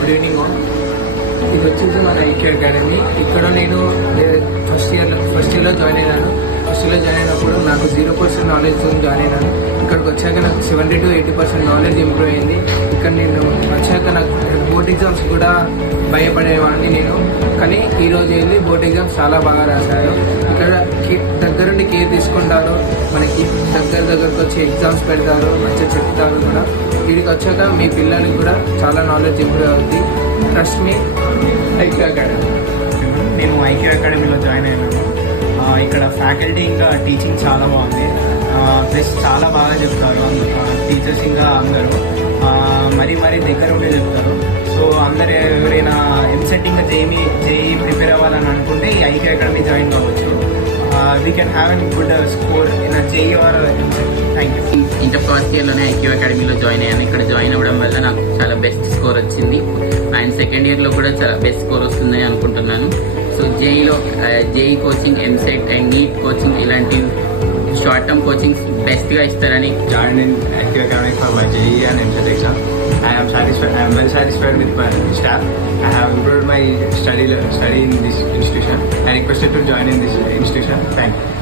Good evening all. ఇది వచ్చేసి మన ఐక్యూ అకాడమీ. ఇక్కడ నేను ఫస్ట్ ఇయర్లో జాయిన్ అయినాను. ఫస్ట్ ఇయర్లో జాయిన్ అయినప్పుడు నాకు 0% నాలెడ్జ్తో జాయిన్ అయినాను. ఇక్కడికి వచ్చాక నాకు 70 to 80% నాలెడ్జ్ ఇంప్రూవ్ అయింది. ఇక్కడ నేను వచ్చాక నాకు బోర్డ్ ఎగ్జామ్స్ కూడా భయపడేవాడిని నేను, కానీ ఈరోజు వెళ్ళి బోర్డ్ ఎగ్జామ్స్ చాలా బాగా రాశాను. ఇక్కడ దగ్గరుండి కేర్ తీసుకుంటారు, మనకి దగ్గరకు వచ్చి ఎగ్జామ్స్ పెడతారు, మంచిగా చెప్తారు కూడా. వీడికి వచ్చాక మీ పిల్లలకి కూడా చాలా నాలెడ్జ్ ఇంప్రూవ్ అవుతుంది. ట్రస్ట్ మీ ఐక్యూ అకాడమీ. నేను ఐక్యూ అకాడమీలో జాయిన్ అయినాను. ఇక్కడ ఫ్యాకల్టీ ఇంకా టీచింగ్ చాలా బాగుంది. ప్లస్ చాలా బాగా చెప్తారు టీచర్స్, ఇంకా అందరూ మరీ దగ్గర ఉండే చెప్తారు. సో అందరు ఎవరైనా ఎంసెట్ ఇంకా జేఈ ప్రిపేర్ అవ్వాలని అనుకుంటే ఈ ఐక్యూ అకాడమీ జాయిన్ కావచ్చు. We can have an good score in JEE or EAMCET. Thank you. Inter first ఇయర్లోనే ఐక్యూ అకాడమీలో జాయిన్ అయ్యాను. ఇక్కడ జాయిన్ అవ్వడం వల్ల నాకు చాలా బెస్ట్ స్కోర్ వచ్చింది. అండ్ సెకండ్ ఇయర్లో కూడా చాలా బెస్ట్ స్కోర్ వస్తుందని అనుకుంటున్నాను. So JEE coaching, EAMCET and NEET coaching ఇలాంటి షార్ట్ టర్మ్ కోచింగ్స్ బెస్ట్గా ఇస్తారని. Joined in IQ Academy for my JEE and MCET exam. I am well satisfied with my staff. I have improved my study in this institution. I requested to join in this institution. Thank you.